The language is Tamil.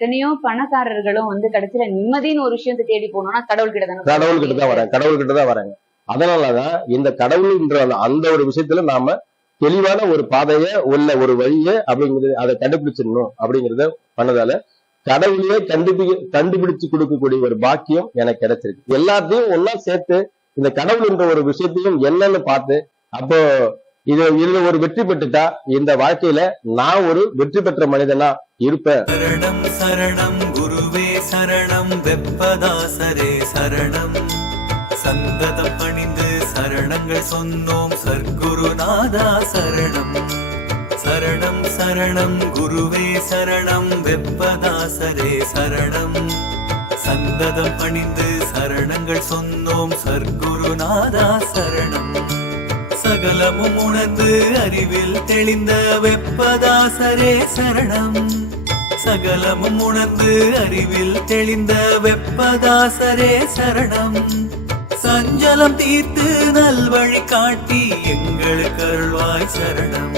எத்தனையோ பணக்காரர்களும் வந்து கடைசியில நிம்மதின்னு ஒரு விஷயத்தை தேடி போனோம்னா கடவுள் கிட்ட கடவுள் கிட்ட தான் வராங்க. கடவுள் கிட்ட தான் வராங்க. அதனாலதான் இந்த கடவுள்ன்ற அந்த- அந்த ஒரு விஷயத்துல நாம தெளிவான ஒரு பாதைய உள்ள ஒரு வழிய அப்படிங்கிறது அதை கண்டுபிடிச்சிடணும் அப்படிங்கறத பண்ணதால கடவுளையே கண்டுபிடி கண்டுபிடிச்சு கொடுக்கக்கூடிய ஒரு பாக்கியம் எனக்கு கிடைச்சிருக்கு. எல்லாத்தையும் ஒன்னா சேர்த்து இந்த கடவுள்ன்ற ஒரு விஷயத்தையும் என்னன்னு பார்த்து அப்போ இது இதுல ஒரு வெற்றி பெற்றுட்டா இந்த வாழ்க்கையில நான் ஒரு வெற்றி பெற்ற மனிதனா இருப்பேன். சரணம் சரணம் குருவே சரணம் வெப்பதாசரே சரணம். சந்ததம் பணிந்து சரணங்கள் சொன்னோம் சர்க்குருநாதா சரணம். சரணம் சரணம் குருவே சரணம் வெப்பதாசரே சரணம். சந்ததம் பணிந்து சரணங்கள் சொன்னோம் சர்க்குருநாதா சரணம். சகலமும் உணர்ந்து அறிவில் தெளிந்த வெப்பதாசரே சரணம். சகலமும் உணர்ந்து அறிவில் தெளிந்த வெப்பதாசரே சரணம். சஞ்சலம் தீர்த்து நல்வழி காட்டி எங்களுக்கு அருள்வாய் சரணம்.